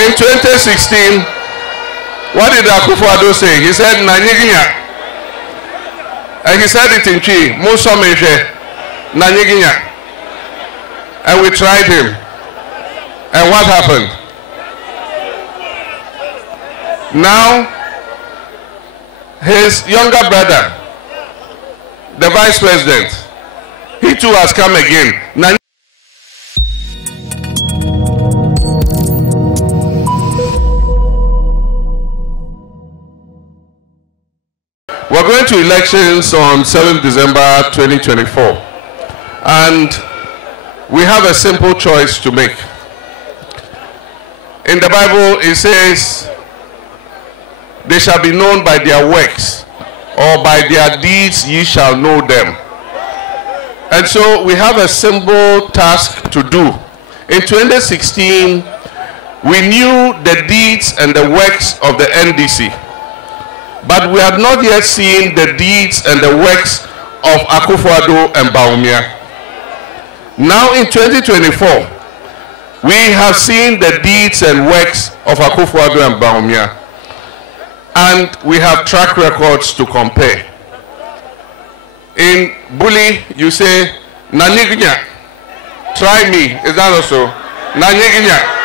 In 2016, what did Akufo-Addo say? He said, Nanyiginya. And he said it in Chi, Muso Meje, Nanyiginya. And we tried him. And what happened? Now, his younger brother, the vice president, he too has come again. We're going to elections on 7th December 2024. And we have a simple choice to make. In the Bible, it says, they shall be known by their works, or by their deeds ye shall know them. And so we have a simple task to do. In 2016, we knew the deeds and the works of the NDC, but we had not yet seen the deeds and the works of Akufo-Addo and Bawumia. Now in 2024, we have seen the deeds and works of Akufo-Addo and Bawumia, and we have track records to compare. In Bully, you say, Nanyiginya, try me. Is that also? Nanyiginya.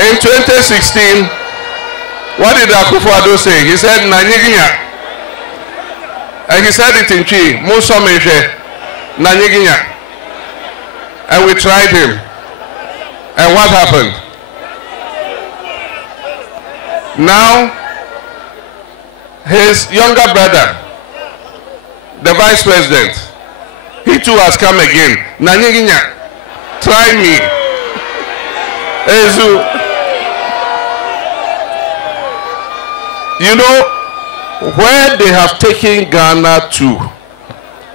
In 2016, what did Akufo-Addo say? He said, Nanyiginya. And he said it in Chi, Muso Meje, Nanyiginya. And we tried him. And what happened? Now, his younger brother, the vice president, he too has come again. Nanyiginya, try me. You know, where they have taken Ghana to,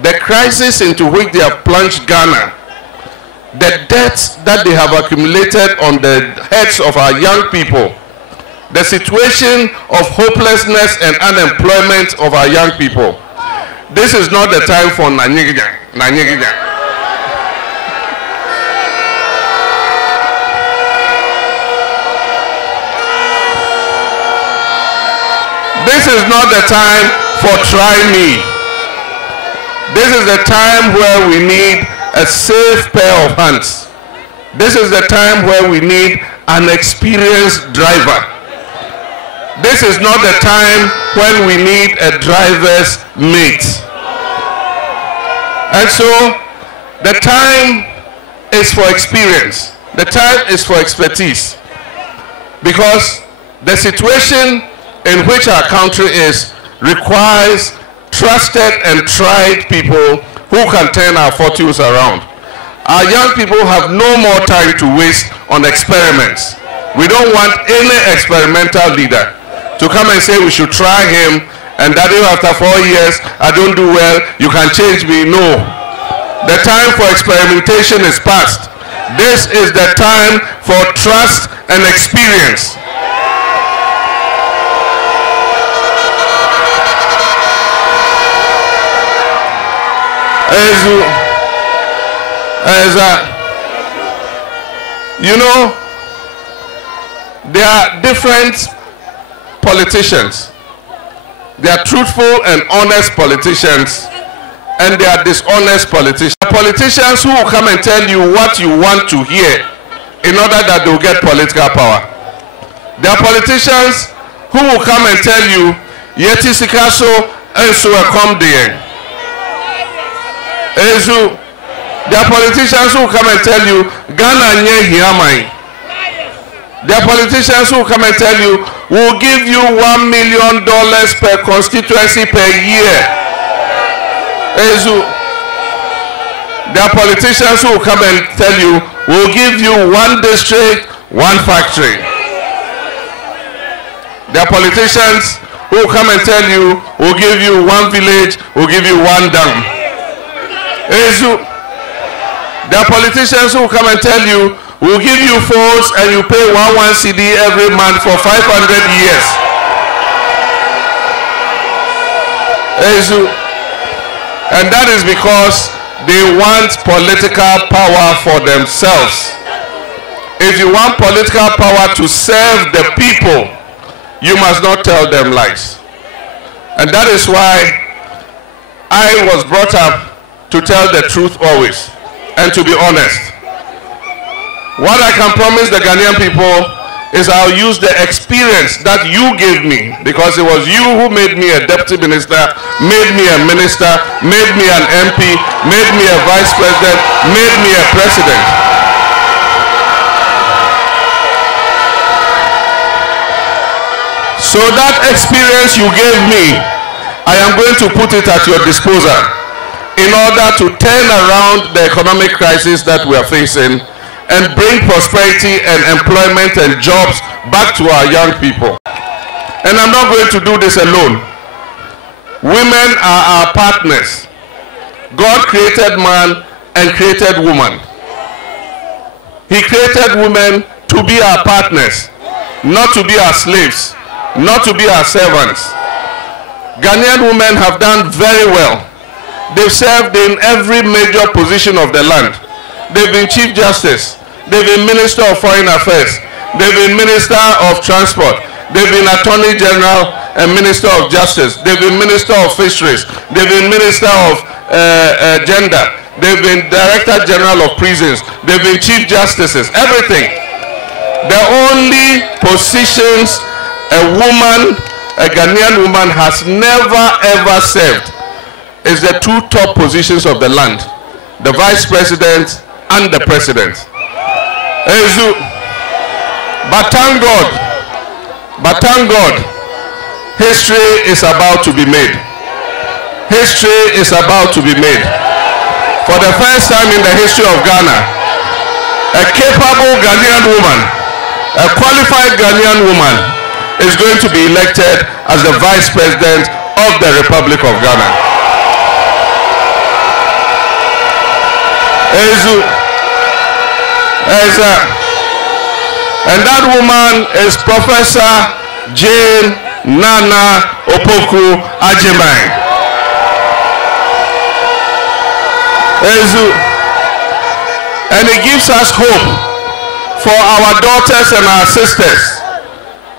the crisis into which they have plunged Ghana, the debts that they have accumulated on the heads of our young people, the situation of hopelessness and unemployment of our young people. This is not the time for Nanyiginya. This is not the time for try me. This is the time where we need a safe pair of hands. This is the time where we need an experienced driver. This is not the time when we need a driver's mate. And so, the time is for experience. The time is for expertise. Because the situation in which our country is requires trusted and tried people who can turn our fortunes around. Our young people have no more time to waste on experiments. We don't want any experimental leader to come and say we should try him, and that even after 4 years I don't do well, you can change me. No. The time for experimentation is past. This is the time for trust and experience. You know, there are different politicians. There are truthful and honest politicians, and there are dishonest politicians. There are politicians who will come and tell you what you want to hear in order that they'll get political power. There are politicians who will come and tell you, Yeti Sikaso and so come there. There are politicians who come and tell you, Ghana nye hiamai. There are politicians who come and tell you, we'll give you $1 million per constituency per year. There are politicians who come and tell you, we'll give you 1 district, 1 factory. There are politicians who come and tell you, we'll give you 1 village, we'll give you 1 dam. There are politicians who come and tell you, we'll give you phones and you pay 1 CD every month for 500 years. And that is because they want political power for themselves. If you want political power to serve the people, you must not tell them lies. And that is why I was brought up to tell the truth always and to be honest. What I can promise the Ghanaian people is I'll use the experience that you gave me, because it was you who made me a deputy minister, made me a minister, made me an MP, made me a vice president, made me a president. So that experience you gave me, I am going to put it at your disposal in order to turn around the economic crisis that we are facing and bring prosperity and employment and jobs back to our young people. And I'm not going to do this alone. Women are our partners. God created man and created woman. He created women to be our partners, not to be our slaves, not to be our servants. Ghanaian women have done very well. They've served in every major position of the land. They've been Chief Justice, they've been Minister of Foreign Affairs, they've been Minister of Transport, they've been Attorney General and Minister of Justice, they've been Minister of Fisheries, they've been Minister of Gender, they've been Director General of Prisons, they've been Chief Justices, everything. The only positions a Ghanaian woman has never ever served is the two top positions of the land, the Vice President and the President. But thank God, history is about to be made. History is about to be made. For the first time in the history of Ghana, a capable Ghanaian woman, a qualified Ghanaian woman, is going to be elected as the Vice President of the Republic of Ghana. And that woman is Professor Jane Nana Opoku Agyeman. And it gives us hope for our daughters and our sisters.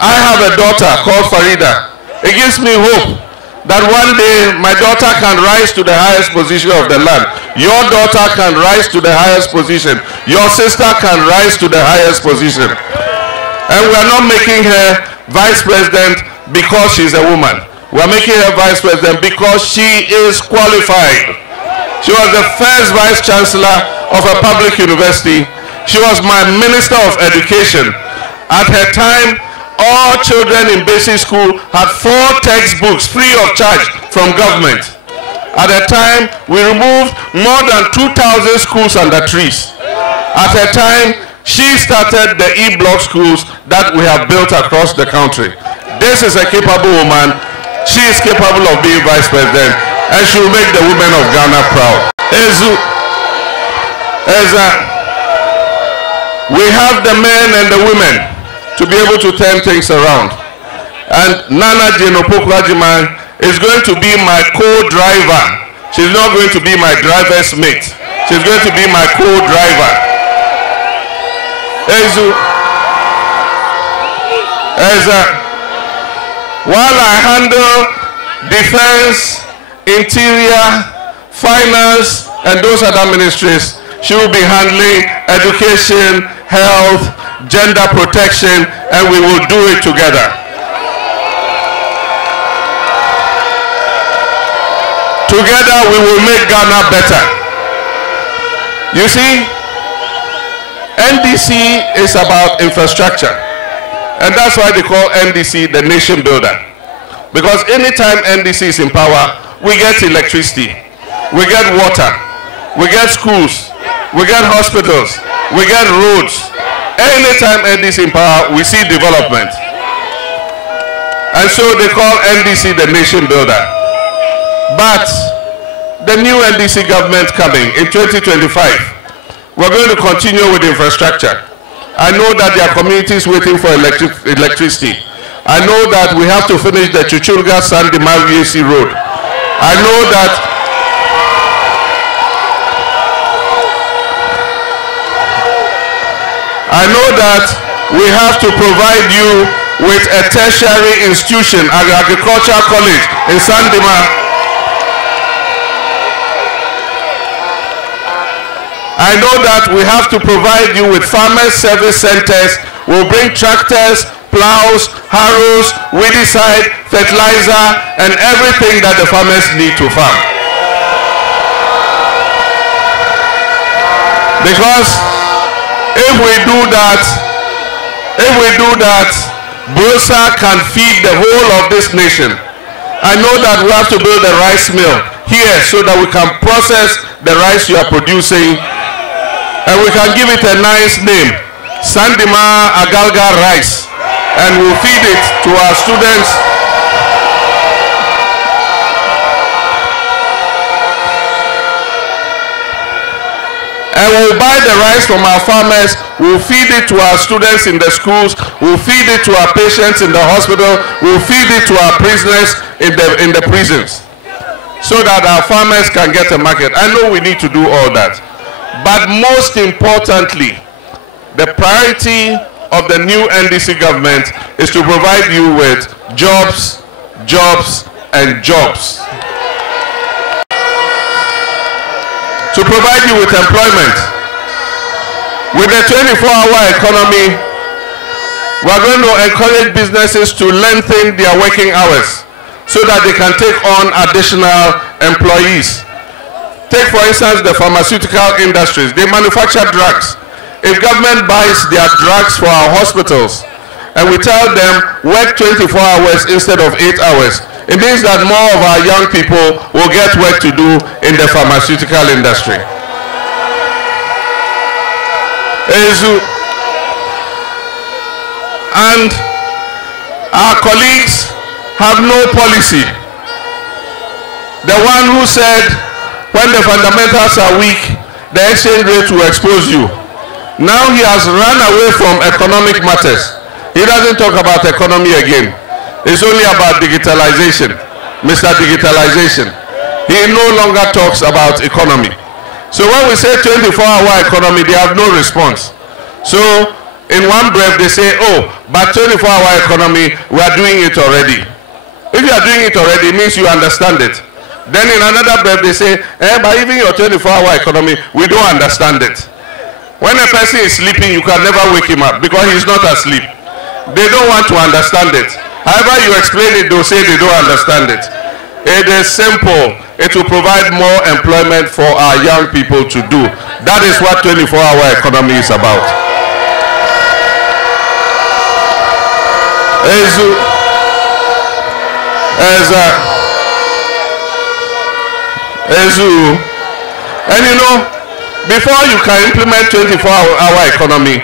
I have a daughter called Farida. It gives me hope that one day my daughter can rise to the highest position of the land. Your daughter can rise to the highest position. Your sister can rise to the highest position. And we are not making her Vice President because she's a woman. We are making her Vice President because she is qualified. She was the first Vice Chancellor of a public university. She was my Minister of Education. At her time, all children in basic school had 4 textbooks free of charge from government. At a time, we removed more than 2,000 schools under trees. At a time, she started the E-block schools that we have built across the country. This is a capable woman. She is capable of being Vice President, and she will make the women of Ghana proud. We have the men and the women to be able to turn things around. And Nana Jane Opoku Agyeman is going to be my co-driver. She's not going to be my driver's mate. She's going to be my co-driver. While I handle defense, interior, finance, and those other ministries, she will be handling education, health, gender protection, and we will do it together. Together we will make Ghana better. You see, NDC is about infrastructure, and that's why they call NDC the nation builder. Because anytime NDC is in power, we get electricity, we get water, we get schools, we get hospitals, we get roads. Anytime NDC in power, we see development. And so they call NDC the nation builder. But the new NDC government coming in 2025, we're going to continue with infrastructure. I know that there are communities waiting for electricity. I know that we have to finish the Chuchunga Sandima VAC road. I know that we have to provide you with a tertiary institution, an agricultural college in Sandima. I know that we have to provide you with farmers service centers. We'll bring tractors, plows, harrows, weedicide, fertilizer, and everything that the farmers need to farm. Because if we do that, buisa can feed the whole of this nation. I know that we have to build a rice mill here so that we can process the rice you are producing, and we can give it a nice name, Sandima Agalga rice, and we'll feed it to our students. And we'll buy the rice from our farmers, we'll feed it to our students in the schools, we'll feed it to our patients in the hospital, we'll feed it to our prisoners in the prisons, so that our farmers can get a market. I know we need to do all that. But most importantly, the priority of the new NDC government is to provide you with jobs, jobs, and jobs. To provide you with employment. With the 24-hour economy, we are going to encourage businesses to lengthen their working hours so that they can take on additional employees. Take, for instance, the pharmaceutical industries. They manufacture drugs. If government buys their drugs for our hospitals and we tell them work 24 hours instead of 8 hours, it means that more of our young people will get work to do in the pharmaceutical industry. And our colleagues have no policy. The one who said, when the fundamentals are weak, the exchange rate will expose you. Now he has run away from economic matters. He doesn't talk about economy again. It's only about digitalization. Mr. Digitalization. He no longer talks about economy. So when we say 24-hour economy, they have no response. So in one breath they say, oh, but 24-hour economy, we are doing it already. If you are doing it already, it means you understand it. Then in another breath they say, but even your 24-hour economy, we don't understand it. When a person is sleeping, you can never wake him up because he's not asleep. They don't want to understand it. However you explain it, they'll say they don't understand it. It is simple. It will provide more employment for our young people to do. That is what 24-hour economy is about. And you know, before you can implement 24-hour economy,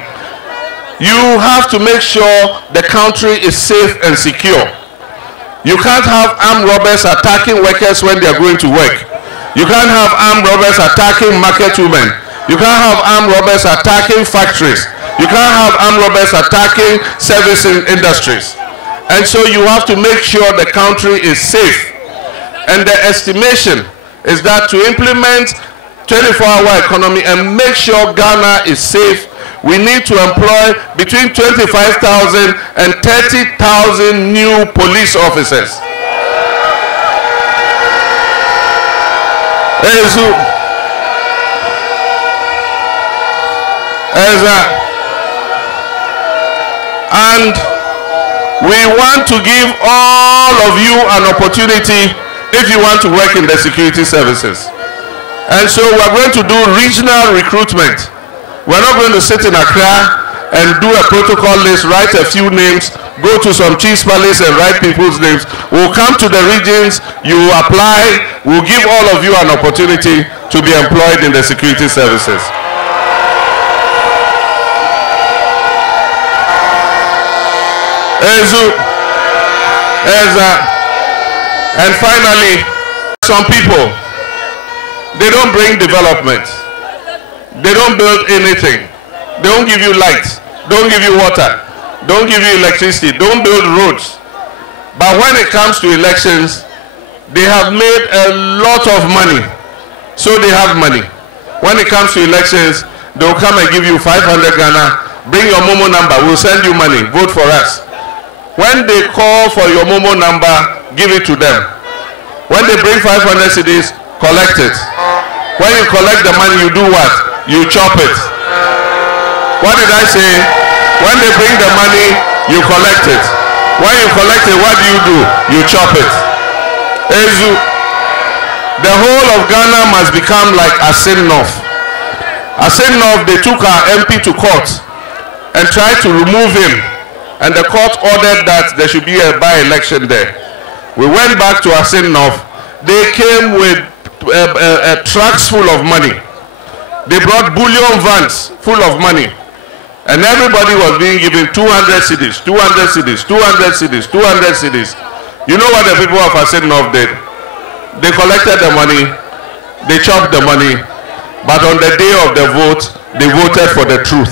you have to make sure the country is safe and secure. You can't have armed robbers attacking workers when they are going to work. You can't have armed robbers attacking market women. You can't have armed robbers attacking factories. You can't have armed robbers attacking service industries. And so you have to make sure the country is safe. And the estimation is that to implement 24-hour economy and make sure Ghana is safe, we need to employ between 25,000 and 30,000 new police officers. And we want to give all of you an opportunity if you want to work in the security services. And so we're going to do regional recruitment. We're not going to sit in Accra and do a protocol list, write a few names, go to some chief's palace and write people's names. We'll come to the regions, you apply, we'll give all of you an opportunity to be employed in the security services. And finally, some people, they don't bring development. They don't build anything. They don't give you light, don't give you water, don't give you electricity, don't build roads. But when it comes to elections, They have made a lot of money, so they have money. When it comes to elections, they will come and give you 500 Ghana, bring your Momo number, we'll send you money, vote for us. When they call for your Momo number, give it to them. When they bring 500 cedis, collect it. When you collect the money, you do what? You chop it. What did I say? When they bring the money, you collect it. When you collect it, what do? You chop it. Ezu, the whole of Ghana must become like Asin-North. Asin-North, they took our MP to court and tried to remove him. And the court ordered that there should be a by-election there. We went back to Asin-North. They came with trucks full of money. They brought bullion vans full of money. And everybody was being given 200 cedis, 200 cedis, 200 cedis, 200 cedis. You know what the people of Asin-North did? They collected the money, they chopped the money, but on the day of the vote, they voted for the truth.